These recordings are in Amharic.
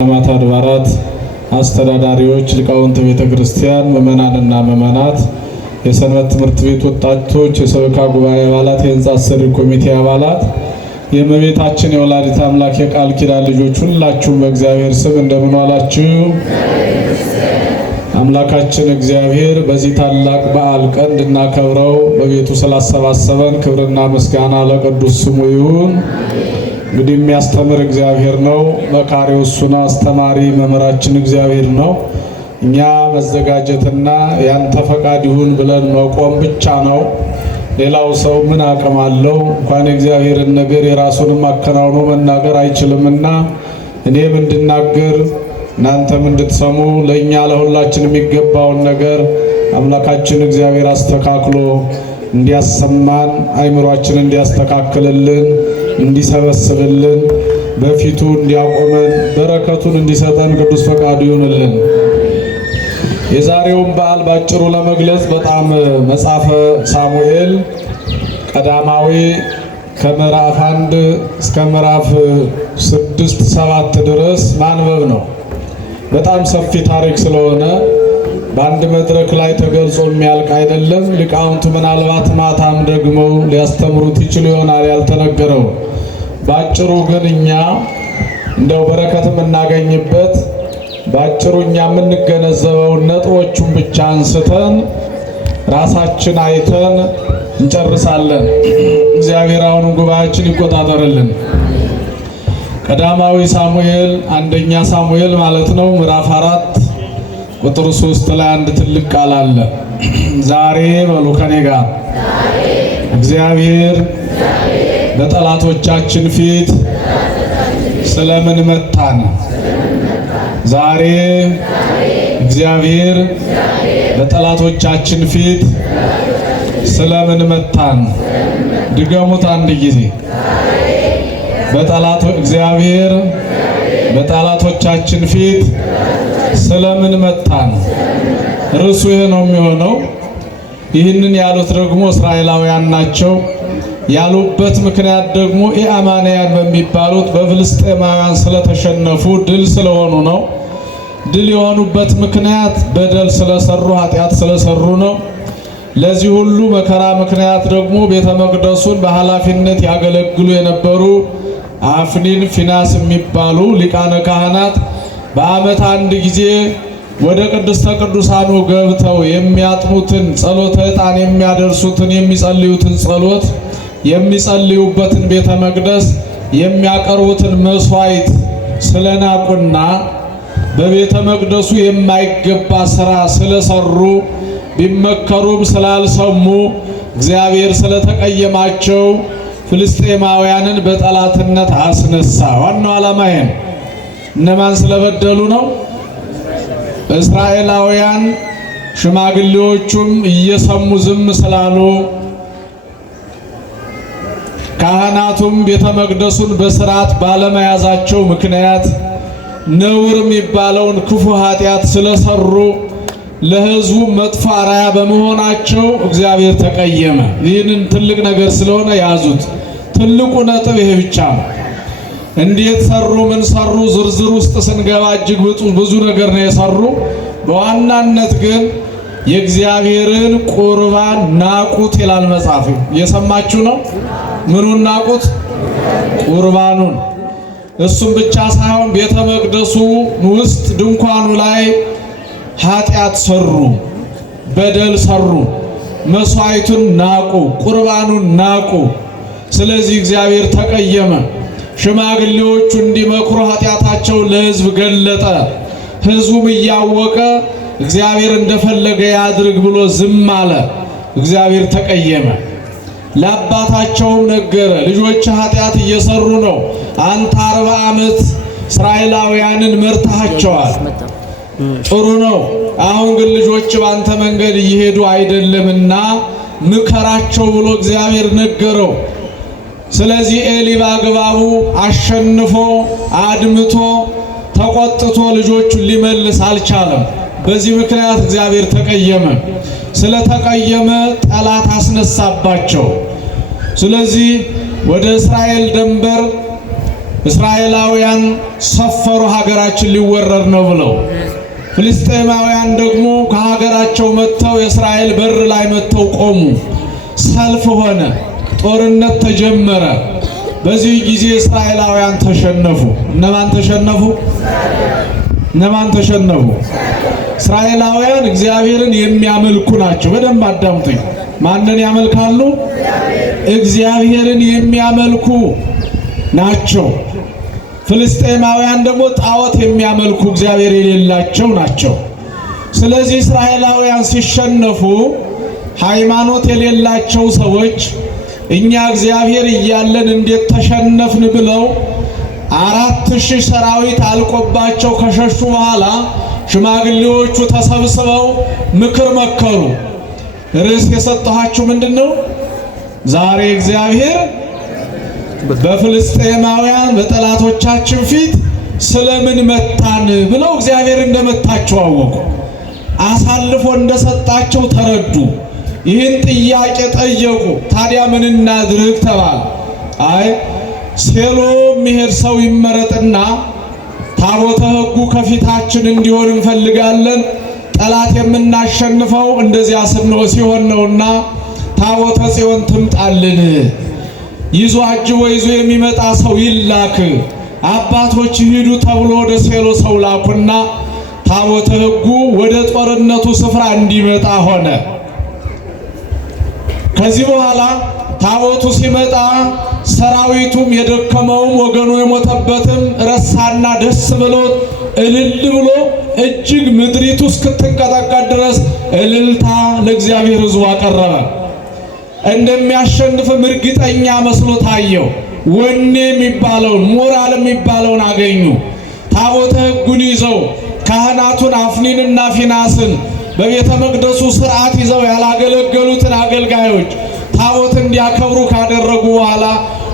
ማታ አድባራት አስተዳዳሪዎች፣ ሊቃውንተ ቤተ ክርስቲያን፣ ምእመናንና ምእመናት፣ የሰንበት ትምህርት ቤት ወጣቶች፣ የሰበካ ጉባኤ አባላት፣ የህንጻ አሰሪ ኮሚቴ አባላት፣ የእመቤታችን የወላዲተ አምላክ የቃል ኪዳን ልጆች ሁላችሁም በእግዚአብሔር ስም እንደምን ዋላችሁ? አምላካችን እግዚአብሔር በዚህ ታላቅ በዓል ቀን እንድናከብረው በቤቱ ስላሰባሰበን ክብርና ምስጋና ለቅዱስ ስሙ ይሁን። እንግዲህ የሚያስተምር እግዚአብሔር ነው። መካሪው እሱ ነው። አስተማሪ መምህራችን እግዚአብሔር ነው። እኛ መዘጋጀትና ያንተ ፈቃድ ይሁን ብለን መቆም ብቻ ነው። ሌላው ሰው ምን አቅም አለው? እንኳን የእግዚአብሔርን ነገር የራሱንም አከናውኖ መናገር አይችልምና እኔም እንድናገር እናንተም እንድትሰሙ ለእኛ ለሁላችን የሚገባውን ነገር አምላካችን እግዚአብሔር አስተካክሎ እንዲያሰማን አይምሯችንን እንዲያስተካክልልን እንዲሰበስብልን በፊቱ እንዲያቆመን በረከቱን እንዲሰጠን ቅዱስ ፈቃዱ ይሁንልን። የዛሬውን በዓል ባጭሩ ለመግለጽ በጣም መጽሐፈ ሳሙኤል ቀዳማዊ ከምዕራፍ 1 እስከ ምዕራፍ 6-7 ድረስ ማንበብ ነው። በጣም ሰፊ ታሪክ ስለሆነ በአንድ መድረክ ላይ ተገልጾ የሚያልቅ አይደለም። ሊቃውንቱ ምናልባት ማታም ደግሞ ሊያስተምሩት ይችሉ ይሆናል ያልተነገረው። ባጭሩ ግን እኛ እንደው በረከት የምናገኝበት ባጭሩ እኛ የምንገነዘበው ነጥቦቹን ብቻ አንስተን ራሳችን አይተን እንጨርሳለን። እግዚአብሔር አሁን ጉባኤያችን ይቆጣጠርልን። ቀዳማዊ ሳሙኤል አንደኛ ሳሙኤል ማለት ነው ምዕራፍ 4 ቁጥር 3 ላይ አንድ ትልቅ ቃል አለ። ዛሬ በሉ ከኔ ጋር እግዚአብሔር በጠላቶቻችን ፊት ስለምን መታን? ዛሬ እግዚአብሔር በጠላቶቻችን ፊት ስለምን መታን? ድገሙት አንድ ጊዜ። እግዚአብሔር በጠላቶቻችን ፊት ስለምን መታን? ርዕሱ ይሄ ነው የሚሆነው። ይህንን ያሉት ደግሞ እስራኤላውያን ናቸው። ያሉበት ምክንያት ደግሞ ኢአማንያን በሚባሉት በፍልስጤማውያን ስለተሸነፉ ድል ስለሆኑ ነው። ድል የሆኑበት ምክንያት በደል ስለሰሩ ኃጢአት ስለሰሩ ነው። ለዚህ ሁሉ መከራ ምክንያት ደግሞ ቤተ መቅደሱን በኃላፊነት ያገለግሉ የነበሩ አፍኒን፣ ፊናስ የሚባሉ ሊቃነ ካህናት በዓመት አንድ ጊዜ ወደ ቅድስተ ቅዱሳኑ ገብተው የሚያጥኑትን ጸሎተ ዕጣን የሚያደርሱትን የሚጸልዩትን ጸሎት የሚጸልዩበትን ቤተ መቅደስ የሚያቀርቡትን መስዋዕት ስለናቁና በቤተ መቅደሱ የማይገባ ሥራ ስለሰሩ ቢመከሩም ስላልሰሙ እግዚአብሔር ስለተቀየማቸው ፍልስጤማውያንን በጠላትነት አስነሳ። ዋናው ዓላማ ይሄ ነው። እነማን ስለበደሉ ነው? እስራኤላውያን ሽማግሌዎቹም እየሰሙ ዝም ስላሉ ካህናቱም ቤተ መቅደሱን በስርዓት ባለመያዛቸው ምክንያት ነውር የሚባለውን ክፉ ኃጢአት ስለሰሩ ለሕዝቡ መጥፎ አርአያ በመሆናቸው እግዚአብሔር ተቀየመ። ይህንን ትልቅ ነገር ስለሆነ ያዙት። ትልቁ ነጥብ ይሄ ብቻ ነው። እንዴት ሰሩ? ምን ሰሩ? ዝርዝር ውስጥ ስንገባ እጅግ ብዙ ነገር ነው የሰሩ። በዋናነት ግን የእግዚአብሔርን ቁርባን ናቁት ይላል መጽሐፍ። እየሰማችሁ ነው? ምኑን ናቁት? ቁርባኑን። እሱም ብቻ ሳይሆን ቤተ መቅደሱ ውስጥ ድንኳኑ ላይ ኃጢአት ሰሩ፣ በደል ሰሩ፣ መስዋዕቱን ናቁ፣ ቁርባኑን ናቁ። ስለዚህ እግዚአብሔር ተቀየመ። ሽማግሌዎቹ እንዲመክሩ ኃጢአታቸው ለሕዝብ ገለጠ። ሕዝቡም እያወቀ እግዚአብሔር እንደፈለገ ያድርግ ብሎ ዝም አለ። እግዚአብሔር ተቀየመ። ለአባታቸውም ነገረ፣ ልጆች ኃጢአት እየሰሩ ነው። አንተ 40 ዓመት እስራኤላውያንን መርተሃቸዋል። ጥሩ ነው። አሁን ግን ልጆች ባንተ መንገድ እየሄዱ አይደለምና ምከራቸው ብሎ እግዚአብሔር ነገረው። ስለዚህ ኤሊ በአግባቡ አሸንፎ አድምቶ ተቆጥቶ ልጆቹን ሊመልስ አልቻለም። በዚህ ምክንያት እግዚአብሔር ተቀየመ። ስለተቀየመ ጠላት አስነሳባቸው። ስለዚህ ወደ እስራኤል ድንበር እስራኤላውያን ሰፈሩ ሀገራችን ሊወረር ነው ብለው። ፍልስጤማውያን ደግሞ ከሀገራቸው መጥተው የእስራኤል በር ላይ መጥተው ቆሙ። ሰልፍ ሆነ፣ ጦርነት ተጀመረ። በዚህ ጊዜ እስራኤላውያን ተሸነፉ። እነማን ተሸነፉ? እነማን ተሸነፉ? እስራኤላውያን እግዚአብሔርን የሚያመልኩ ናቸው። በደንብ አዳምጡኝ። ማንን ያመልካሉ? እግዚአብሔርን የሚያመልኩ ናቸው። ፍልስጤማውያን ደግሞ ጣዖት የሚያመልኩ እግዚአብሔር የሌላቸው ናቸው። ስለዚህ እስራኤላውያን ሲሸነፉ ሃይማኖት የሌላቸው ሰዎች እኛ እግዚአብሔር እያለን እንዴት ተሸነፍን ብለው 4000 ሰራዊት አልቆባቸው ከሸሹ በኋላ ሽማግሌዎቹ ተሰብስበው ምክር መከሩ። ርዕስ የሰጠኋችሁ ምንድነው? ዛሬ እግዚአብሔር በፍልስጤማውያን በጠላቶቻችን ፊት ስለምን መታን ብለው እግዚአብሔር እንደመታቸው አወቁ። አሳልፎ እንደሰጣቸው ተረዱ። ይህን ጥያቄ ጠየቁ። ታዲያ ምን እናድርግ ተባለ። አይ ሴሎ የሚሄድ ሰው ይመረጥና ታቦተ ሕጉ ከፊታችን እንዲሆን እንፈልጋለን። ጠላት የምናሸንፈው እንደዚያ ሲሆን ነውና ታቦተ ጽዮን ትምጣልን። ይዞ አጅቦ ይዞ የሚመጣ ሰው ይላክ። አባቶች ሂዱ ተብሎ ወደ ሴሎ ሰው ላኩና ታቦተ ሕጉ ወደ ጦርነቱ ስፍራ እንዲመጣ ሆነ። ከዚህ በኋላ ታቦቱ ሲመጣ ሰራዊቱም የደከመውም ወገኑ የሞተበትም ረሳና ደስ ብሎት እልል ብሎ እጅግ ምድሪቱ እስክትንቀጠቀጥ ድረስ እልልታ ለእግዚአብሔር ሕዝብ አቀረበ። እንደሚያሸንፍም እርግጠኛ መስሎ ታየው። ወኔ የሚባለውን ሞራል የሚባለውን አገኙ። ታቦተ ሕጉን ይዘው ካህናቱን አፍኒንና ፊናስን በቤተ መቅደሱ ሥርዓት ይዘው ያላገለገሉትን አገልጋዮች ታቦት እንዲያከብሩ ካደረጉ በኋላ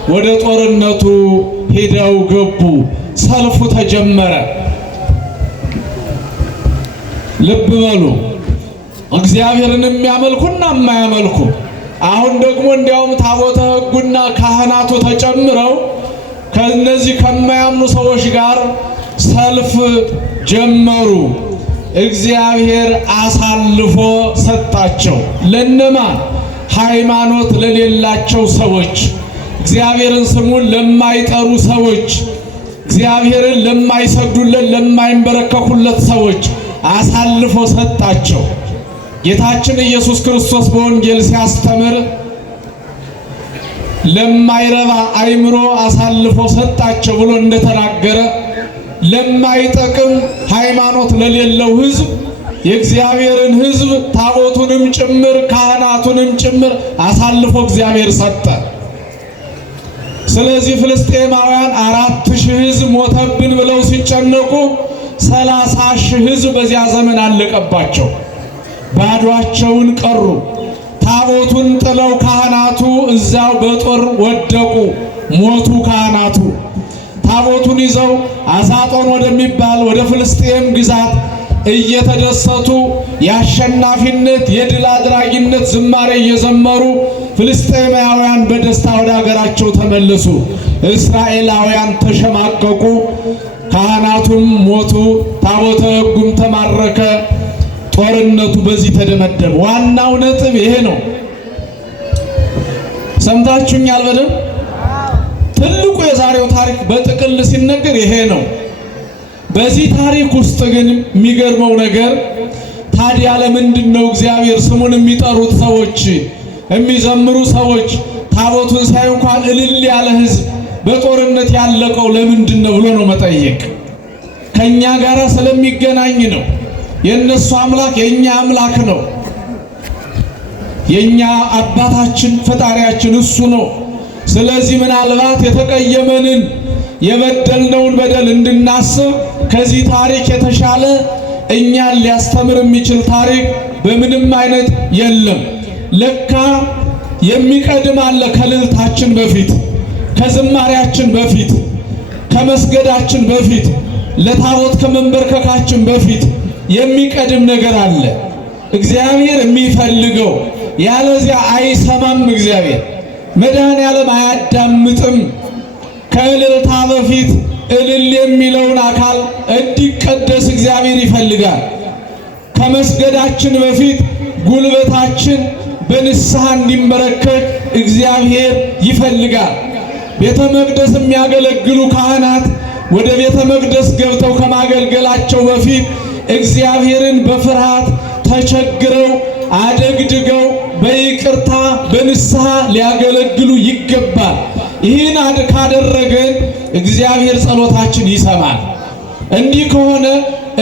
ወደ ጦርነቱ ሄደው ገቡ። ሰልፉ ተጀመረ። ልብ በሉ፣ እግዚአብሔርን የሚያመልኩና የማያመልኩ። አሁን ደግሞ እንዲያውም ታቦተ ሕጉና ካህናቱ ተጨምረው ከነዚህ ከማያምኑ ሰዎች ጋር ሰልፍ ጀመሩ። እግዚአብሔር አሳልፎ ሰጣቸው። ለነማን? ሃይማኖት ለሌላቸው ሰዎች፣ እግዚአብሔርን ስሙን ለማይጠሩ ሰዎች፣ እግዚአብሔርን ለማይሰግዱለት ለማይንበረከኩለት ሰዎች አሳልፎ ሰጣቸው። ጌታችን ኢየሱስ ክርስቶስ በወንጌል ሲያስተምር ለማይረባ አእምሮ አሳልፎ ሰጣቸው ብሎ እንደተናገረ ለማይጠቅም ሃይማኖት ለሌለው ሕዝብ የእግዚአብሔርን ሕዝብ ታቦቱንም ጭምር ካህናቱንም ጭምር አሳልፎ እግዚአብሔር ሰጠ። ስለዚህ ፍልስጤማውያን 4000 ሕዝብ ሞተብን ብለው ሲጨነቁ 30,000 ሕዝብ በዚያ ዘመን አለቀባቸው። ባዷቸውን ቀሩ። ታቦቱን ጥለው ካህናቱ እዛው በጦር ወደቁ፣ ሞቱ ካህናቱ። ታቦቱን ይዘው አዛጦን ወደሚባል ወደ ፍልስጤም ግዛት እየተደሰቱ የአሸናፊነት የድል አድራጊነት ዝማሬ እየዘመሩ ፍልስጤማውያን በደስታ ወደ ሀገራቸው ተመለሱ። እስራኤላውያን ተሸማቀቁ፣ ካህናቱም ሞቱ፣ ታቦተ ሕጉም ተማረከ። ጦርነቱ በዚህ ተደመደመ። ዋናው ነጥብ ይሄ ነው። ሰምታችሁኛል በደንብ? ትልቁ የዛሬው ታሪክ በጥቅል ሲነገር ይሄ ነው። በዚህ ታሪክ ውስጥ ግን የሚገርመው ነገር ታዲያ ለምንድን ነው እግዚአብሔር ስሙን የሚጠሩት ሰዎች የሚዘምሩ ሰዎች ታቦቱን ሳይ እንኳን እልል ያለ ሕዝብ በጦርነት ያለቀው ለምንድን ነው ብሎ ነው መጠየቅ። ከኛ ጋር ስለሚገናኝ ነው። የነሱ አምላክ የኛ አምላክ ነው። የኛ አባታችን ፈጣሪያችን እሱ ነው። ስለዚህ ምናልባት የተቀየመንን የበደልነውን በደል እንድናስብ ከዚህ ታሪክ የተሻለ እኛን ሊያስተምር የሚችል ታሪክ በምንም አይነት የለም። ለካ የሚቀድም አለ። ከልልታችን በፊት፣ ከዝማሪያችን በፊት፣ ከመስገዳችን በፊት፣ ለታቦት ከመንበርከካችን በፊት የሚቀድም ነገር አለ። እግዚአብሔር የሚፈልገው ያለዚያ አይሰማም። እግዚአብሔር መድኃኔዓለም አያዳምጥም። ከእልልታ በፊት እልል የሚለውን አካል እንዲቀደስ እግዚአብሔር ይፈልጋል። ከመስገዳችን በፊት ጉልበታችን በንስሐ እንዲመረከክ እግዚአብሔር ይፈልጋል። ቤተ መቅደስ የሚያገለግሉ ካህናት ወደ ቤተ መቅደስ ገብተው ከማገልገላቸው በፊት እግዚአብሔርን በፍርሃት ተቸግረው አደግድገው በይቅርታ በንስሐ ሊያገለግሉ ይገባል። ይህን ካደረገን እግዚአብሔር ጸሎታችን ይሰማል። እንዲህ ከሆነ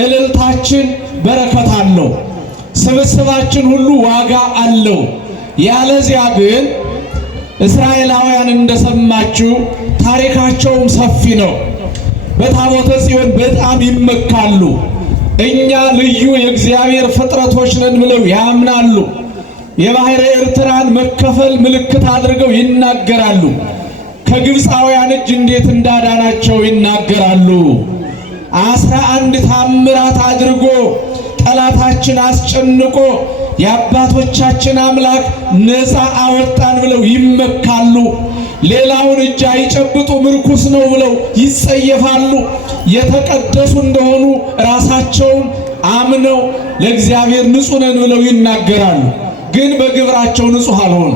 እልልታችን በረከት አለው፣ ስብስባችን ሁሉ ዋጋ አለው። ያለዚያ ግን እስራኤላውያን እንደሰማችሁ ታሪካቸውም ሰፊ ነው። በታቦተ ጽዮን በጣም ይመካሉ። እኛ ልዩ የእግዚአብሔር ፍጥረቶች ነን ብለው ያምናሉ። የባሕረ ኤርትራን መከፈል ምልክት አድርገው ይናገራሉ። ከግብፃውያን እጅ እንዴት እንዳዳናቸው ይናገራሉ። 11 ታምራት አድርጎ ጠላታችን አስጨንቆ የአባቶቻችን አምላክ ነፃ አወጣን ብለው ይመካሉ። ሌላውን እጅ አይጨብጡ ምርኩስ ነው ብለው ይጸየፋሉ። የተቀደሱ እንደሆኑ ራሳቸውን አምነው ለእግዚአብሔር ንጹሕ ነን ብለው ይናገራሉ። ግን በግብራቸው ንጹሕ አልሆኑ።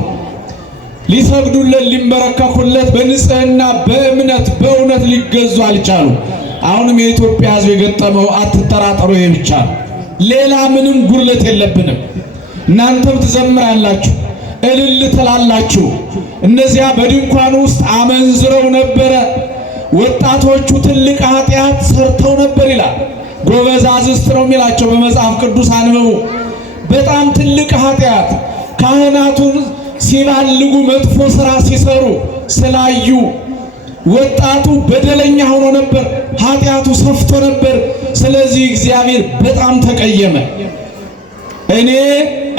ሊሰግዱለት ሊመረከኩለት በንጽህና በእምነት በእውነት ሊገዙ አልቻሉ። አሁንም የኢትዮጵያ ሕዝብ የገጠመው አትጠራጠሩ ይሄ ብቻ ነው። ሌላ ምንም ጉድለት የለብንም። እናንተም ትዘምራላችሁ፣ እልል ትላላችሁ። እነዚያ በድንኳን ውስጥ አመንዝረው ነበረ። ወጣቶቹ ትልቅ ኃጢአት ሰርተው ነበር ይላል። ጎበዛዝት ነው የሚላቸው በመጽሐፍ ቅዱስ አንብቡ። በጣም ትልቅ ኃጢአት ካህናቱን ሲባልጉ መጥፎ ሥራ ሲሰሩ ስላዩ ወጣቱ በደለኛ ሆኖ ነበር። ኃጢአቱ ሰፍቶ ነበር። ስለዚህ እግዚአብሔር በጣም ተቀየመ። እኔ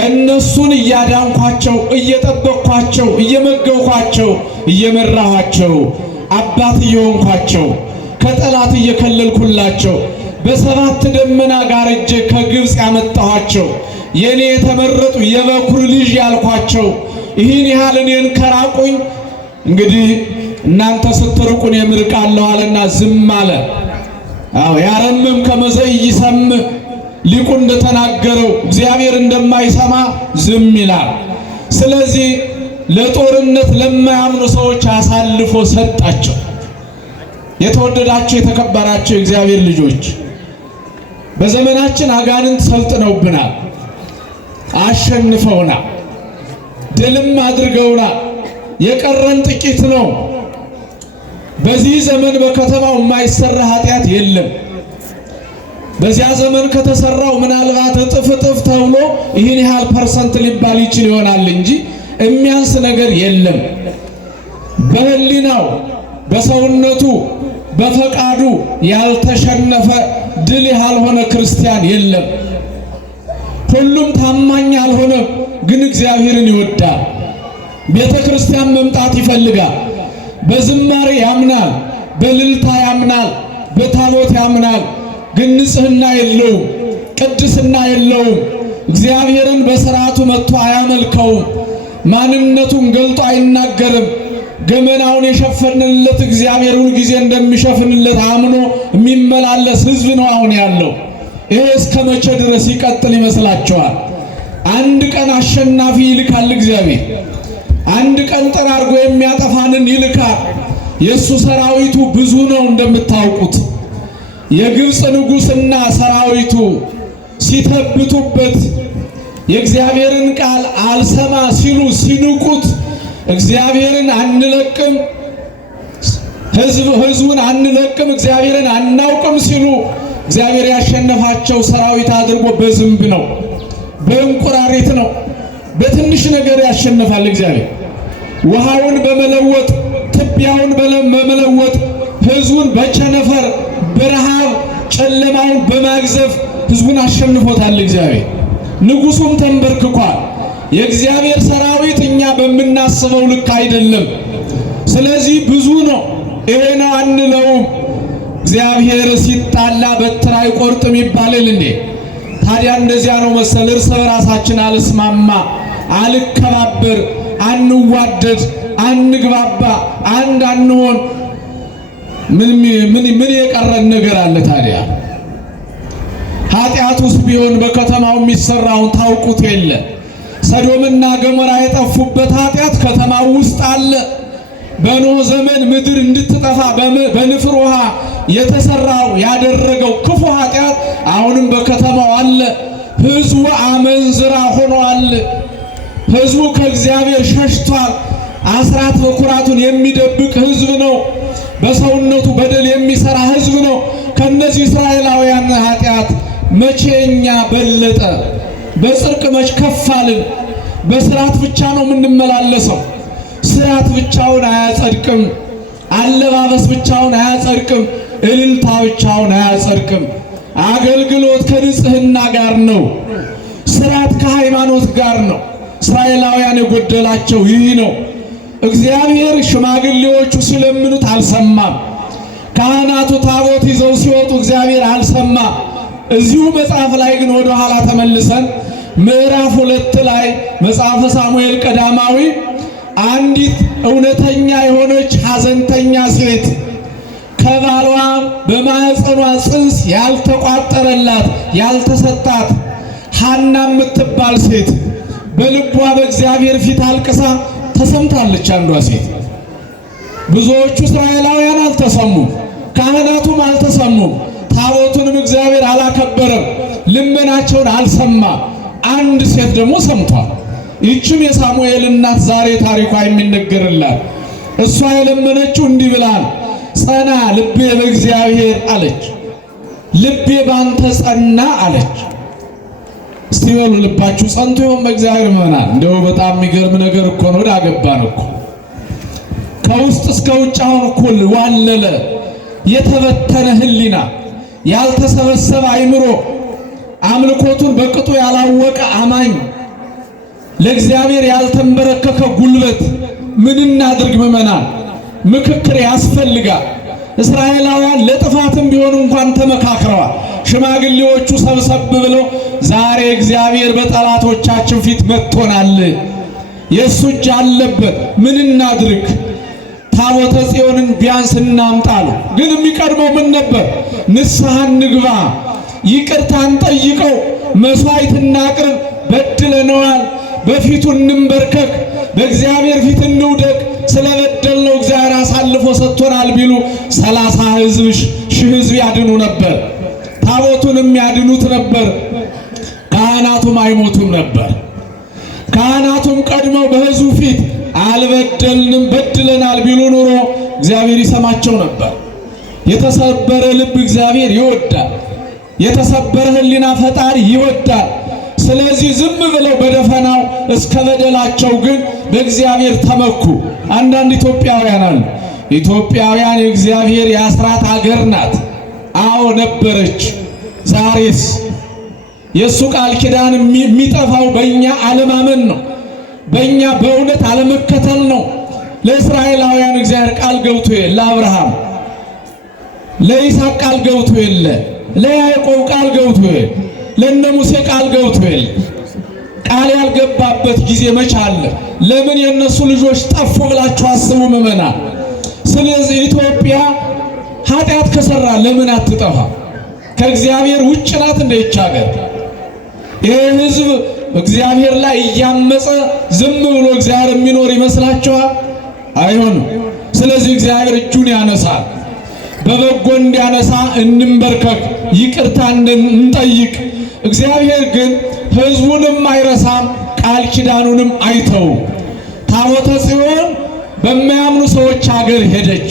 እነሱን እያዳንኳቸው እየጠበቅኳቸው እየመገብኳቸው እየመራኋቸው አባት እየሆንኳቸው ከጠላት እየከለልኩላቸው በሰባት ደመና ጋርጄ ከግብፅ ያመጣኋቸው የኔ የተመረጡ የበኩር ልጅ ያልኳቸው ይህን ያህል እኔን ከራቁኝ እንግዲህ እናንተ ስትርቁን የምርቃለሁ አለና ዝም አለ። አዎ ያረምም ከመዘይ ይሰምዕ ሊቁ እንደተናገረው እግዚአብሔር እንደማይሰማ ዝም ይላል። ስለዚህ ለጦርነት ለማያምኑ ሰዎች አሳልፎ ሰጣቸው። የተወደዳችሁ የተከበራችሁ የእግዚአብሔር ልጆች በዘመናችን አጋንንት ሰልጥነውብናል፣ አሸንፈውናል፣ ድልም አድርገውናል። የቀረን ጥቂት ነው። በዚህ ዘመን በከተማው የማይሰራ ኃጢአት የለም። በዚያ ዘመን ከተሰራው ምናልባት እጥፍ ተብሎ ይህን ያህል ፐርሰንት ሊባል ይችል ይሆናል እንጂ የሚያንስ ነገር የለም። በህሊናው በሰውነቱ በፈቃዱ ያልተሸነፈ ድል ያልሆነ ክርስቲያን የለም። ሁሉም ታማኝ አልሆነም፣ ግን እግዚአብሔርን ይወዳል። ቤተ ክርስቲያን መምጣት ይፈልጋል። በዝማሬ ያምናል፣ በእልልታ ያምናል፣ በታቦት ያምናል። ግን ንጽህና የለውም፣ ቅድስና የለውም። እግዚአብሔርን በሥርዓቱ መጥቶ አያመልከውም። ማንነቱን ገልጦ አይናገርም። ገመናውን የሸፈንለት እግዚአብሔር ሁል ጊዜ እንደሚሸፍንለት አምኖ የሚመላለስ ሕዝብ ነው አሁን ያለው። ይሄ እስከ መቼ ድረስ ይቀጥል ይመስላችኋል? አንድ ቀን አሸናፊ ይልካል እግዚአብሔር። አንድ ቀን ጠራርጎ የሚያጠፋንን ይልካል። የእሱ ሰራዊቱ ብዙ ነው እንደምታውቁት። የግብፅ ንጉሥና ሰራዊቱ ሲተብቱበት የእግዚአብሔርን ቃል አልሰማ ሲሉ ሲንቁት እግዚአብሔርን አንለቅም፣ ሕዝቡን አንለቅም፣ እግዚአብሔርን አናውቅም ሲሉ እግዚአብሔር ያሸነፋቸው ሰራዊት አድርጎ በዝንብ ነው፣ በእንቁራሪት ነው፣ በትንሽ ነገር ያሸንፋል እግዚአብሔር። ውሃውን በመለወጥ ትቢያውን በመለወጥ ሕዝቡን በቸነፈር በረሃብ ጨለማውን በማግዘፍ ሕዝቡን አሸንፎታል እግዚአብሔር። ንጉሡም ተንበርክኳል። የእግዚአብሔር ሰራዊት እኛ በምናስበው ልክ አይደለም። ስለዚህ ብዙ ነው፣ ይሄ ነው አንለውም። እግዚአብሔር ሲጣላ በትር አይቆርጥም ይባላል እንዴ? ታዲያ እንደዚያ ነው መሰል። እርስ በራሳችን አልስማማ፣ አልከባበር፣ አንዋደድ፣ አንግባባ፣ አንድ አንሆን ምን የቀረን ነገር አለ ታዲያ? ኃጢአቱስ ቢሆን በከተማው የሚሰራውን ታውቁት የለ? ሰዶምና ገሞራ የጠፉበት ኃጢአት ከተማው ውስጥ አለ። በኖህ ዘመን ምድር እንድትጠፋ በንፍር ውሃ የተሰራው ያደረገው ክፉ ኃጢአት አሁንም በከተማው አለ። ሕዝቡ አመንዝራ ሆኗል። ሕዝቡ ከእግዚአብሔር ሸሽቷል። አስራት በኩራቱን የሚደብቅ ሕዝብ ነው። በሰውነቱ በደል የሚሰራ ሕዝብ ነው። ከነዚህ እስራኤላውያን ኃጢአት መቼኛ በለጠ? በጽድቅ መች ከፋልን? በስርዓት ብቻ ነው የምንመላለሰው። ስርዓት ብቻውን አያጸድቅም። አለባበስ ብቻውን አያጸድቅም። እልልታ ብቻውን አያጸድቅም። አገልግሎት ከንጽህና ጋር ነው። ስርዓት ከሃይማኖት ጋር ነው። እስራኤላውያን የጎደላቸው ይህ ነው። እግዚአብሔር ሽማግሌዎቹ ሲለምኑት አልሰማም። ካህናቱ ታቦት ይዘው ሲወጡ እግዚአብሔር አልሰማም። እዚሁ መጽሐፍ ላይ ግን ወደ ኋላ ተመልሰን ምዕራፍ 2 ላይ መጽሐፈ ሳሙኤል ቀዳማዊ አንዲት እውነተኛ የሆነች ሐዘንተኛ ሴት ከባሏ በማህፀኗ ጽንስ ያልተቋጠረላት ያልተሰጣት ሐና የምትባል ሴት በልቧ በእግዚአብሔር ፊት አልቅሳ ተሰምታለች። አንዷ ሴት። ብዙዎቹ እስራኤላውያን አልተሰሙም፣ ካህናቱም አልተሰሙም። ታቦቱንም እግዚአብሔር አላከበረም፣ ልመናቸውን አልሰማ። አንድ ሴት ደግሞ ሰምቷል። ይህችም የሳሙኤል እናት ዛሬ ታሪኳ የሚነገርላት እሷ የለመነችው እንዲህ ብላል፣ ጸና ልቤ በእግዚአብሔር አለች። ልቤ ባንተ ጸና አለች። እስቲ በሉ ልባችሁ ጸንቶ ይሆን በእግዚአብሔር ምናል? እንደው በጣም የሚገርም ነገር እኮ ነው። ዳገባን እኮ ከውስጥ እስከ ውጭ አሁን እኩል ዋለለ። የተበተነ ህሊና፣ ያልተሰበሰበ አይምሮ፣ አምልኮቱን በቅጡ ያላወቀ አማኝ፣ ለእግዚአብሔር ያልተንበረከከ ጉልበት። ምን እናድርግ ምዕመናን? ምክክር ያስፈልጋል። እስራኤላውያን ለጥፋትም ቢሆን እንኳን ተመካክረዋል። ሽማግሌዎቹ ሰብሰብ ብለው ዛሬ እግዚአብሔር በጠላቶቻችን ፊት መጥቶናል፣ የእሱ እጅ አለበት፣ ምን እናድርግ? ታቦተ ጽዮንን ቢያንስ እናምጣሉ። ግን የሚቀድመው ምን ነበር? ንስሐ እንግባ፣ ይቅርታ እንጠይቀው፣ መስዋዕት እናቅርብ፣ በድለነዋል፣ በፊቱ እንንበርከክ፣ በእግዚአብሔር ፊት እንውደቅ፣ ስለበደልነው እግዚአብሔር አሳልፎ ሰጥቶናል ቢሉ 30 ሺህ ሕዝብ ያድኑ ነበር። ታቦቱንም ያድኑት ነበር። ካህናቱም አይሞቱም ነበር። ካህናቱም ቀድመው በሕዝቡ ፊት አልበደልንም በድለናል ቢሉ ኑሮ እግዚአብሔር ይሰማቸው ነበር። የተሰበረ ልብ እግዚአብሔር ይወዳል። የተሰበረ ሕሊና ፈጣሪ ይወዳል። ስለዚህ ዝም ብለው በደፈናው እስከ በደላቸው ግን በእግዚአብሔር ተመኩ። አንዳንድ ኢትዮጵያውያን አሉ። ኢትዮጵያውያን የእግዚአብሔር የአስራት ሀገር ናት። አዎ ነበረች። ዛሬስ የእሱ ቃል ኪዳን የሚጠፋው በእኛ አለማመን ነው። በእኛ በእውነት አለመከተል ነው። ለእስራኤላውያን እግዚአብሔር ቃል ገብቶ የለ፣ ለአብርሃም ለይስሐቅ ቃል ገብቶ የለ፣ ለያዕቆብ ቃል ገብቶ የለ፣ ለእነ ሙሴ ቃል ገብቶ የለ። ቃል ያልገባበት ጊዜ መቼ አለ? ለምን የእነሱ ልጆች ጠፉ ብላችሁ አስቡ ምዕመናን። ስለዚህ ኢትዮጵያ ኃጢአት ከሰራ ለምን አትጠፋ? ከእግዚአብሔር ውጭ ናት እንደይች ሀገር። ይህ ሕዝብ እግዚአብሔር ላይ እያመፀ ዝም ብሎ እግዚአብሔር የሚኖር ይመስላችኋል? አይሆንም። ስለዚህ እግዚአብሔር እጁን ያነሳል። በበጎ እንዲያነሳ እንንበርከክ፣ ይቅርታ እንጠይቅ። እግዚአብሔር ግን ሕዝቡንም አይረሳም፣ ቃል ኪዳኑንም አይተውም። ታቦተ ጽዮን በማያምኑ ሰዎች ሀገር ሄደች።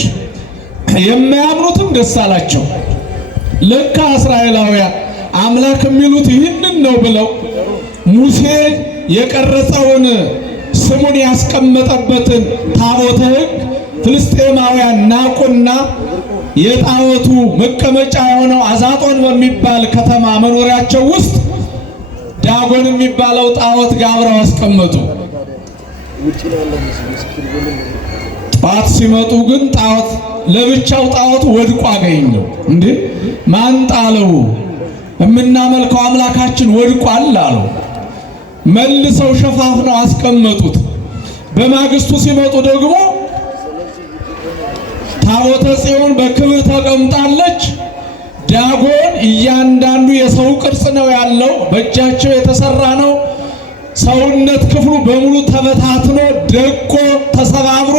የማያምኑትም ደስ አላቸው። ለካ እስራኤላውያን አምላክ የሚሉት ይህንን ነው ብለው ሙሴ የቀረጸውን ስሙን ያስቀመጠበትን ታቦተ ሕግ ፍልስጤማውያን ናቁና የጣዖቱ መቀመጫ የሆነው አዛጦን በሚባል ከተማ መኖሪያቸው ውስጥ ዳጎን የሚባለው ጣዖት ጋብረው አስቀመጡ። ጧት ሲመጡ ግን ጣዖት ለብቻው ጣዖቱ ወድቆ አገኘው። እንዴ ማን ጣለው? የምናመልከው አምላካችን ወድቋል አሉ። መልሰው ሸፋፍነው አስቀመጡት። በማግስቱ ሲመጡ ደግሞ ታቦተ ጽዮን በክብር ተቀምጣለች። ዳጎን እያንዳንዱ የሰው ቅርጽ ነው ያለው፣ በእጃቸው የተሰራ ነው። ሰውነት ክፍሉ በሙሉ ተበታትኖ ደቆ ተሰባብሮ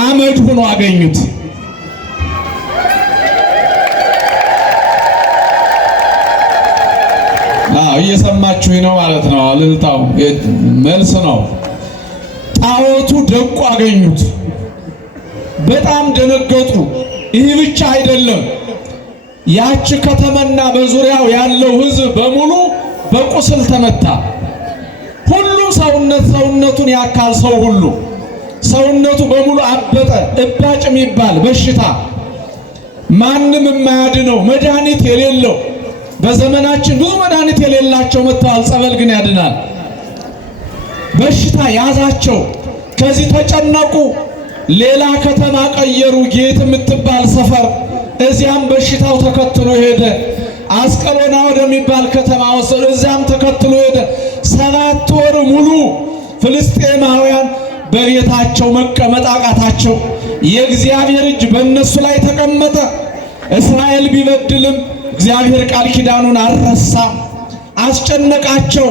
አመድ ሆኖ አገኙት። እየሰማችሁ ነው ማለት ነው። እልልታው መልስ ነው። ጣዖቱ ደቆ አገኙት። በጣም ደነገጡ። ይህ ብቻ አይደለም፣ ያች ከተማና በዙሪያው ያለው ሕዝብ በሙሉ በቁስል ተመታ። ሁሉ ሰውነቱን ያካል ሰው ሁሉ ሰውነቱ በሙሉ አበጠ። እባጭ የሚባል በሽታ ማንም የማያድነው መድኃኒት የሌለው፣ በዘመናችን ብዙ መድኃኒት የሌላቸው መጥተዋል። ጸበል ግን ያድናል። በሽታ ያዛቸው። ከዚህ ተጨነቁ። ሌላ ከተማ ቀየሩ፣ ጌት የምትባል ሰፈር። እዚያም በሽታው ተከትሎ ሄደ። አስቀሎና ወደሚባል ከተማ ወሰዱ። እዚያም ተከትሎ ሄደ። 7 ወር ሙሉ ፍልስጤማውያን በቤታቸው መቀመጥ አቃታቸው። የእግዚአብሔር እጅ በእነሱ ላይ ተቀመጠ። እስራኤል ቢበድልም እግዚአብሔር ቃል ኪዳኑን አልረሳም። አስጨነቃቸው።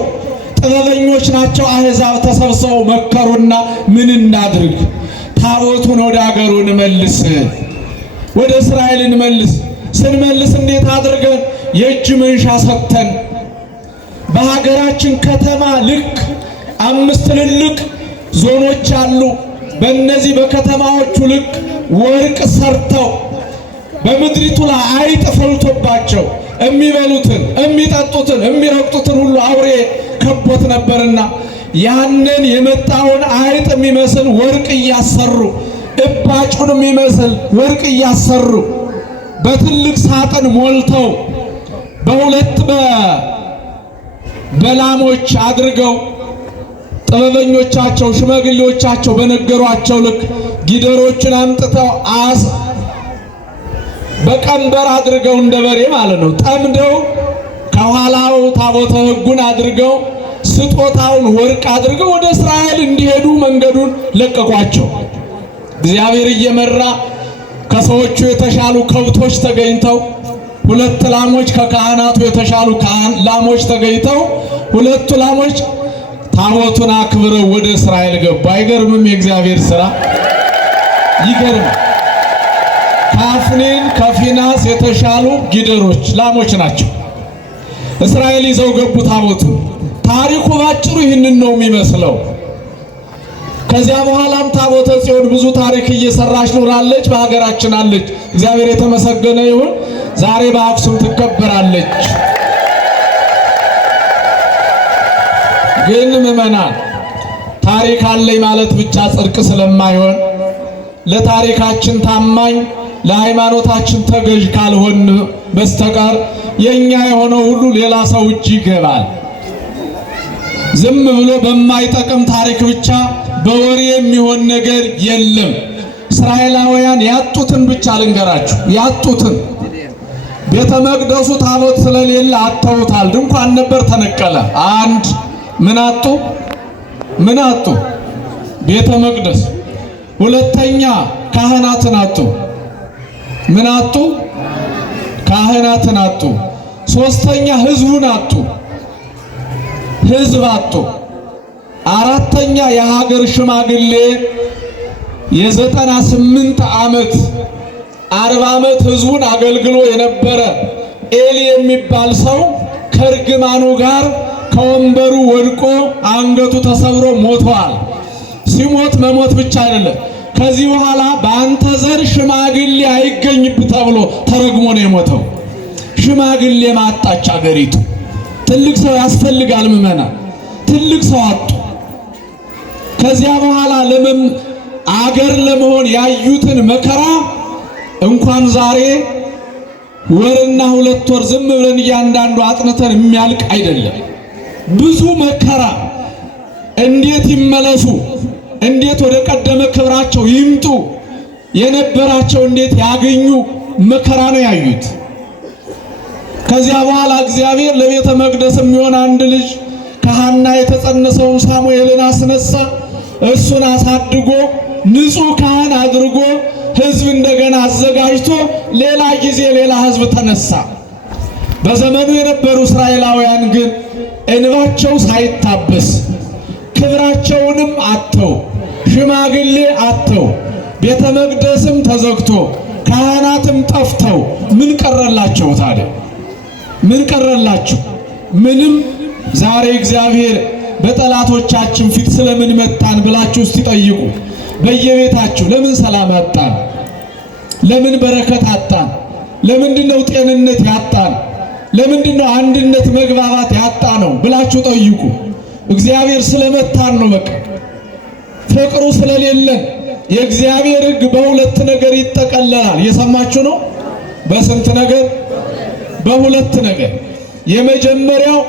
ጥበበኞች ናቸው አሕዛብ ተሰብስበው መከሩና ምን እናድርግ? ታቦቱን ወደ አገሩ እንመልስ፣ ወደ እስራኤል እንመልስ። ስንመልስ እንዴት አድርገን? የእጅ መንሻ ሰጥተን በሀገራችን ከተማ ልክ 5 ትልልቅ ዞኖች አሉ። በእነዚህ በከተማዎቹ ልክ ወርቅ ሰርተው በምድሪቱ ላይ አይጥ ፈልቶባቸው የሚበሉትን፣ የሚጠጡትን፣ የሚረግጡትን ሁሉ አውሬ ከቦት ነበርና ያንን የመጣውን አይጥ የሚመስል ወርቅ እያሰሩ እባጩን የሚመስል ወርቅ እያሰሩ በትልቅ ሳጥን ሞልተው በሁለት በላሞች አድርገው ጥበበኞቻቸው ሽማግሌዎቻቸው በነገሯቸው ልክ ጊደሮችን አምጥተው በቀንበር አድርገው እንደ በሬ ማለት ነው ጠምደው ከኋላው ታቦተ ሕጉን አድርገው ስጦታውን ወርቅ አድርገው ወደ እስራኤል እንዲሄዱ መንገዱን ለቀቋቸው። እግዚአብሔር እየመራ ከሰዎቹ የተሻሉ ከብቶች ተገኝተው 2 ላሞች ከካህናቱ የተሻሉ ላሞች ተገኝተው 2 ላሞች ታቦቱን አክብረው ወደ እስራኤል ገቡ። አይገርምም? የእግዚአብሔር ሥራ ይገርም። ከአፍኒን ከፊናስ የተሻሉ ጊደሮች ላሞች ናቸው። እስራኤል ይዘው ገቡ ታቦቱን። ታሪኩ ባጭሩ ይህንን ነው የሚመስለው። ከዚያ በኋላም ታቦተ ጽዮን ብዙ ታሪክ እየሰራች ኖራለች። በሀገራችን አለች። እግዚአብሔር የተመሰገነ ይሁን። ዛሬ በአክሱም ትከበራለች። ግን ምዕመናን ታሪክ አለኝ ማለት ብቻ ጽድቅ ስለማይሆን ለታሪካችን ታማኝ ለሃይማኖታችን ተገዥ ካልሆን በስተቀር የኛ የሆነው ሁሉ ሌላ ሰው እጅ ይገባል። ዝም ብሎ በማይጠቅም ታሪክ ብቻ በወሬ የሚሆን ነገር የለም። እስራኤላውያን ያጡትን ብቻ ልንገራችሁ። ያጡትን ቤተ መቅደሱ ታቦት ስለሌለ አጥተውታል። ድንኳን ነበር ተነቀለ። አንድ ምን አጡ? ምን አጡ? ቤተ መቅደስ። ሁለተኛ ካህናትን አጡ። ምን አጡ? ካህናትን አጡ። ሶስተኛ ህዝቡን አጡ። ህዝብ አጡ። አራተኛ የሀገር ሽማግሌ የ98 ዓመት 40 ዓመት ህዝቡን አገልግሎ የነበረ ኤሊ የሚባል ሰው ከርግማኑ ጋር ከወንበሩ ወድቆ አንገቱ ተሰብሮ ሞቷል። ሲሞት መሞት ብቻ አይደለም፣ ከዚህ በኋላ በአንተ ዘር ሽማግሌ አይገኝብህ ተብሎ ተረግሞ ነው የሞተው። ሽማግሌ ማጣች አገሪቱ። ትልቅ ሰው ያስፈልጋል ምዕመናን። ትልቅ ሰው አጡ። ከዚያ በኋላ አገር ለመሆን ያዩትን መከራ እንኳን ዛሬ ወርና 2 ወር ዝም ብለን እያንዳንዱ አጥንተን የሚያልቅ አይደለም። ብዙ መከራ። እንዴት ይመለሱ? እንዴት ወደ ቀደመ ክብራቸው ይምጡ? የነበራቸው እንዴት ያገኙ? መከራ ነው ያዩት። ከዚያ በኋላ እግዚአብሔር ለቤተ መቅደስ የሚሆን አንድ ልጅ ከሐና የተጸነሰውን ሳሙኤልን አስነሳ። እሱን አሳድጎ ንጹሕ ካህን አድርጎ ሕዝብ እንደገና አዘጋጅቶ ሌላ ጊዜ ሌላ ሕዝብ ተነሳ። በዘመኑ የነበሩ እስራኤላውያን ግን እንባቸው ሳይታበስ ክብራቸውንም አጥተው ሽማግሌ አጥተው ቤተ መቅደስም ተዘግቶ ካህናትም ጠፍተው ምን ቀረላቸው ታዲያ? ምን ቀረላቸው? ምንም። ዛሬ እግዚአብሔር በጠላቶቻችን ፊት ስለምን መታን ብላችሁ እስቲ ጠይቁ። በየቤታችሁ ለምን ሰላም አጣን? ለምን በረከት አጣን? ለምንድነው ጤንነት ያጣን? ለምንድነው አንድነት መግባባት ያጣ ነው ብላችሁ ጠይቁ። እግዚአብሔር ስለመታን ነው። በቃ ፍቅሩ ስለሌለን። የእግዚአብሔር ሕግ በሁለት ነገር ይጠቀለላል። እየሰማችሁ ነው? በስንት ነገር? በሁለት ነገር። የመጀመሪያው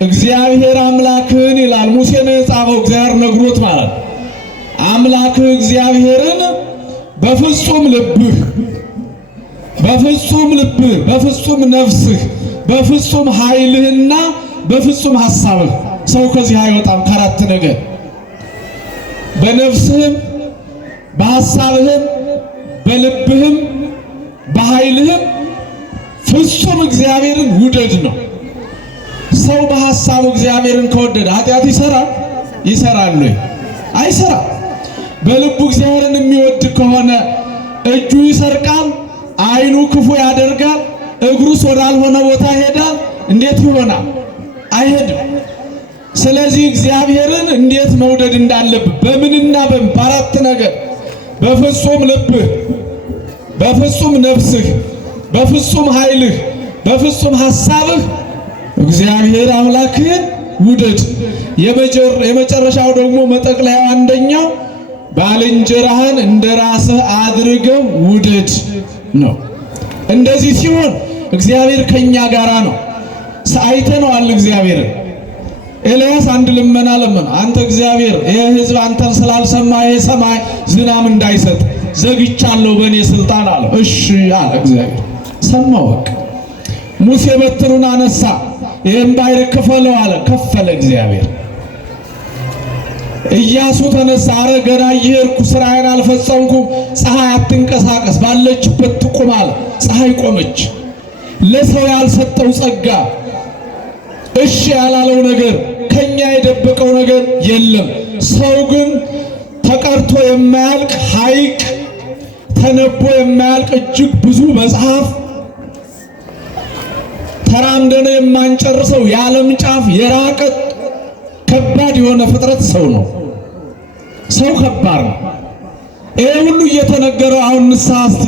እግዚአብሔር አምላክህን ይላል። ሙሴ ነው የጻፈው፣ እግዚአብሔር ነግሮት ማለት ነው። አምላክህ እግዚአብሔርን በፍጹም ልብህ፣ በፍጹም ልብህ፣ በፍጹም ነፍስህ፣ በፍጹም ኃይልህና በፍጹም ሐሳብህ። ሰው ከዚህ አይወጣም ከአራት ነገር። በነፍስህም፣ በሐሳብህም፣ በልብህም፣ በኃይልህም ፍጹም እግዚአብሔርን ውደድ ነው። ሰው በሐሳቡ እግዚአብሔርን ከወደደ ኃጢአት ይሰራል? ይሰራል ወይ? አይሰራም። በልቡ እግዚአብሔርን የሚወድ ከሆነ እጁ ይሰርቃል፣ ዓይኑ ክፉ ያደርጋል፣ እግሩስ ወዳልሆነ ቦታ ይሄዳል። እንዴት ይሆናል? አይሄድም። ስለዚህ እግዚአብሔርን እንዴት መውደድ እንዳለብህ በምንና በምን? በአራት ነገር። በፍጹም ልብህ፣ በፍጹም ነፍስህ፣ በፍጹም ኃይልህ፣ በፍጹም ሐሳብህ እግዚአብሔር አምላክህን ውደድ። የመጨረሻው ደግሞ መጠቅለያው አንደኛው ባልንጀራህን እንደ ራስህ አድርገው ውደድ ነው። እንደዚህ ሲሆን እግዚአብሔር ከኛ ጋራ ነው። አይተነዋል እግዚአብሔርን። ኤልያስ አንድ ልመና ለመነ። አንተ እግዚአብሔር ይህ ሕዝብ አንተን ስላልሰማ ይህ ሰማይ ዝናብ እንዳይሰጥ ዘግቻለሁ በእኔ ስልጣን አለው። እሺ አለ እግዚአብሔር። ሰማው። በቃ ሙሴ በትሩን አነሳ። ይህም ባሕር ክፈለው አለ። ከፈለ እግዚአብሔር። ኢያሱ ተነሳ። አረ ገና እየሄድኩ ስራዬን አልፈጸምኩም፣ ፀሐይ አትንቀሳቀስ ባለችበት ትቁም አለ። ፀሐይ ቆመች። ለሰው ያልሰጠው ጸጋ፣ እሺ ያላለው ነገር፣ ከኛ የደበቀው ነገር የለም። ሰው ግን ተቀርቶ የማያልቅ ሐይቅ፣ ተነቦ የማያልቅ እጅግ ብዙ መጽሐፍ፣ ተራምደነው የማንጨርሰው የዓለም ጫፍ የራቀ ከባድ የሆነ ፍጥረት ሰው ነው። ሰው ከባድ ነው። ይሄ ሁሉ እየተነገረው አሁን ንስሐ እስቲ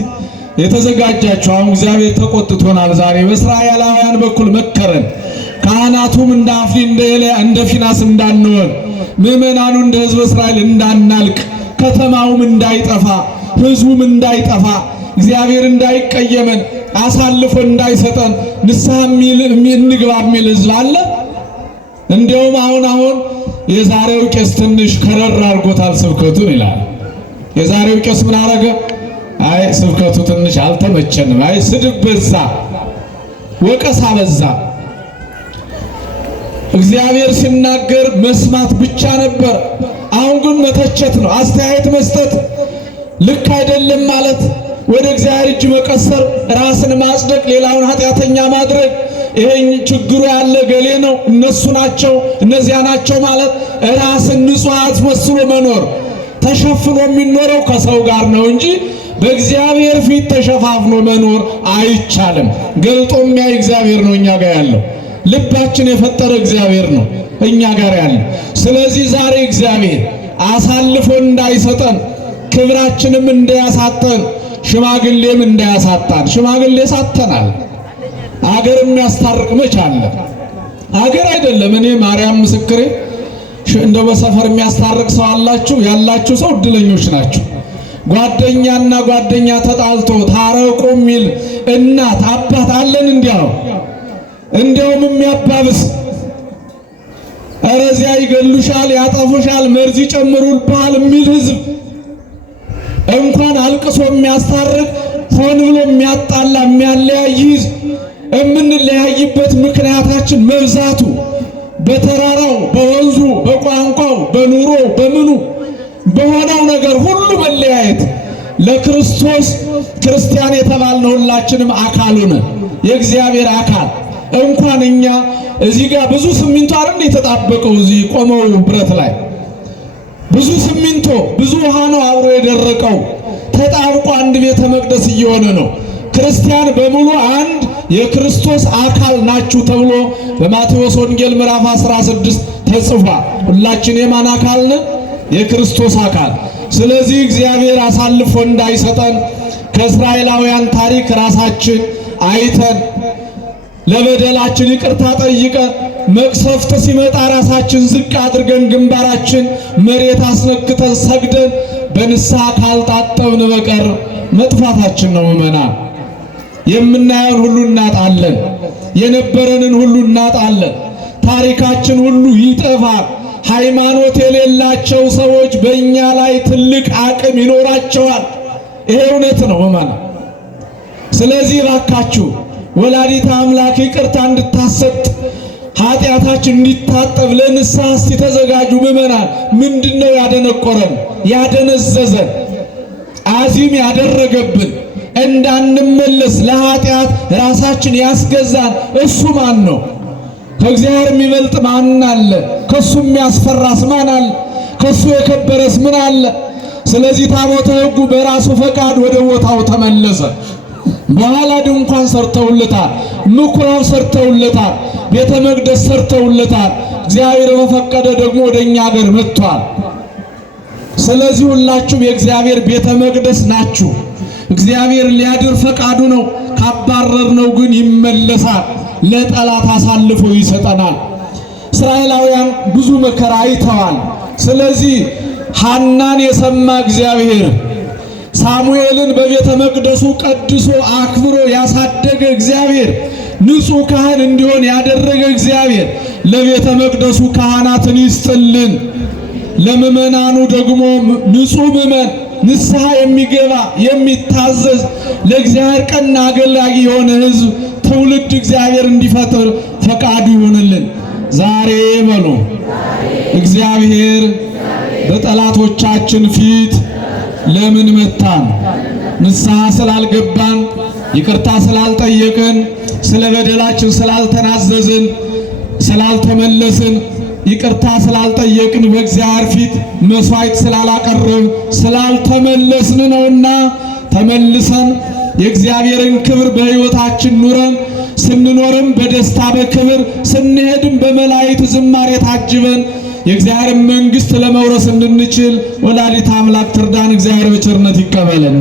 የተዘጋጃችሁ፣ አሁን እግዚአብሔር ተቆጥቶናል። ዛሬ በእስራኤላውያን በኩል መከረን። ካህናቱም እንደ አፍኒ እንደ ኤልያ እንደ ፊናስ እንዳንሆን፣ ምዕመናኑ እንደ ሕዝበ እስራኤል እንዳናልቅ፣ ከተማውም እንዳይጠፋ፣ ሕዝቡም እንዳይጠፋ፣ እግዚአብሔር እንዳይቀየመን፣ አሳልፎ እንዳይሰጠን ንስሐ እንግባ የሚል ሕዝብ አለ። እንዲያውም አሁን የዛሬው ቄስ ትንሽ ከረር አድርጎታል ስብከቱን ይላል። የዛሬው ቄስ ምን አረገ? አይ ስብከቱ ትንሽ አልተመቸንም፣ አይ ስድብ በዛ፣ ወቀሳ በዛ። እግዚአብሔር ሲናገር መስማት ብቻ ነበር። አሁን ግን መተቸት ነው፣ አስተያየት መስጠት፣ ልክ አይደለም ማለት፣ ወደ እግዚአብሔር እጅ መቀሰር፣ ራስን ማጽደቅ፣ ሌላውን ኃጢአተኛ ማድረግ። ይሄን ችግሩ ያለ ገሌ ነው፣ እነሱ ናቸው፣ እነዚያ ናቸው ማለት፣ ራስን ንጹሕ አስመስሎ መኖር። ተሸፍኖ የሚኖረው ከሰው ጋር ነው እንጂ በእግዚአብሔር ፊት ተሸፋፍኖ መኖር አይቻልም። ገልጦ የሚያይ እግዚአብሔር ነው እኛ ጋር ያለው። ልባችን የፈጠረ እግዚአብሔር ነው እኛ ጋር ያለው። ስለዚህ ዛሬ እግዚአብሔር አሳልፎ እንዳይሰጠን፣ ክብራችንም እንዳያሳጠን፣ ሽማግሌም እንዳያሳጣን። ሽማግሌ ሳተናል። አገር የሚያስታርቅ መች አለ? አገር አይደለም። እኔ ማርያም ምስክሬ፣ እንደው በሰፈር የሚያስታርቅ ሰው አላችሁ? ያላችሁ ሰው እድለኞች ናችሁ። ጓደኛና ጓደኛ ተጣልቶ ታረቁ የሚል እናት አባት አለን? እንዲያውም የሚያባብስ እረዚያ ይገሉሻል፣ ያጠፉሻል፣ መርዝ ይጨምሩልሃል የሚል ህዝብ እንኳን አልቅሶ የሚያስታርቅ ሆን ብሎ የሚያጣላ የሚያለያይ ህዝብ። የምንለያይበት ምክንያታችን መብዛቱ፣ በተራራው፣ በወንዙ፣ በቋንቋው፣ በኑሮ፣ በምኑ በሆነው ነገር ሁሉ መለያየት። ለክርስቶስ ክርስቲያን የተባልነው ሁላችንም አካሉ ነን፣ የእግዚአብሔር አካል። እንኳን እኛ እዚህ ጋር ብዙ ሲሚንቶ አይደል የተጣበቀው እዚህ ቆመው ብረት ላይ ብዙ ሲሚንቶ ብዙ ውሃ ነው አብሮ የደረቀው ተጣብቆ አንድ ቤተ መቅደስ እየሆነ ነው። ክርስቲያን በሙሉ አንድ የክርስቶስ አካል ናችሁ ተብሎ በማቴዎስ ወንጌል ምዕራፍ 16 ተጽፏል። ሁላችን የማን አካል ነን? የክርስቶስ አካል። ስለዚህ እግዚአብሔር አሳልፎ እንዳይሰጠን ከእስራኤላውያን ታሪክ ራሳችን አይተን ለበደላችን ይቅርታ ጠይቀን መቅሰፍት ሲመጣ ራሳችን ዝቅ አድርገን ግንባራችን መሬት አስነክተን ሰግደን በንስሐ ካልታጠብን በቀር መጥፋታችን ነው። ምእመናን የምናየውን ሁሉ እናጣለን፣ የነበረንን ሁሉ እናጣለን፣ ታሪካችን ሁሉ ይጠፋል። ሃይማኖት የሌላቸው ሰዎች በእኛ ላይ ትልቅ አቅም ይኖራቸዋል። ይሄ እውነት ነው ምእመናን። ስለዚህ እባካችሁ ወላዲተ አምላክ ይቅርታ እንድታሰጥ ኃጢአታችን እንዲታጠብ ለንስሐ እስቲ ተዘጋጁ ምእመናን። ምንድነው ያደነቆረን ያደነዘዘን አዚም ያደረገብን እንዳንመለስ ለኃጢአት ራሳችን ያስገዛን እሱ ማን ነው? ከእግዚአብሔር የሚበልጥ ማን አለ? ከሱ የሚያስፈራስ ማን አለ? ከሱ የከበረስ ምን አለ? ስለዚህ ታቦተ ሕጉ በራሱ ፈቃድ ወደ ቦታው ተመለሰ። በኋላ ድንኳን ሰርተውለታል፣ ምኩራብ ሰርተውለታል፣ ቤተ መቅደስ ሰርተውለታል። እግዚአብሔር በፈቀደ ደግሞ ወደኛ ሀገር መጥቷል። ስለዚህ ሁላችሁም የእግዚአብሔር ቤተ መቅደስ ናችሁ። እግዚአብሔር ሊያድር ፈቃዱ ነው። ካባረርነው ግን ይመለሳል፣ ለጠላት አሳልፎ ይሰጠናል። እስራኤላውያን ብዙ መከራ አይተዋል። ስለዚህ ሐናን የሰማ እግዚአብሔር ሳሙኤልን በቤተ መቅደሱ ቀድሶ አክብሮ ያሳደገ እግዚአብሔር ንጹሕ ካህን እንዲሆን ያደረገ እግዚአብሔር ለቤተ መቅደሱ ካህናትን ይስጥልን። ለምእመናኑ ደግሞ ንጹሕ ምእመን ንስሐ የሚገባ የሚታዘዝ ለእግዚአብሔር ቀና አገልጋይ የሆነ ሕዝብ ትውልድ እግዚአብሔር እንዲፈጥር ፈቃዱ ይሆንልን። ዛሬ በሉ እግዚአብሔር በጠላቶቻችን ፊት ለምን መታን? ንስሐ ስላልገባን፣ ይቅርታ ስላልጠየቅን፣ ስለ በደላችን ስላልተናዘዝን፣ ስላልተመለስን፣ ይቅርታ ስላልጠየቅን፣ በእግዚአብሔር ፊት መስዋዕት ስላላቀረብን፣ ስላልተመለስን ነውና ተመልሰን የእግዚአብሔርን ክብር በሕይወታችን ኑረን ስንኖርም በደስታ በክብር ስንሄድም በመላእክት ዝማሬ ታጅበን የእግዚአብሔር መንግሥት ለመውረስ እንድንችል ወላዲተ አምላክ ትርዳን። እግዚአብሔር በቸርነት ይቀበለን።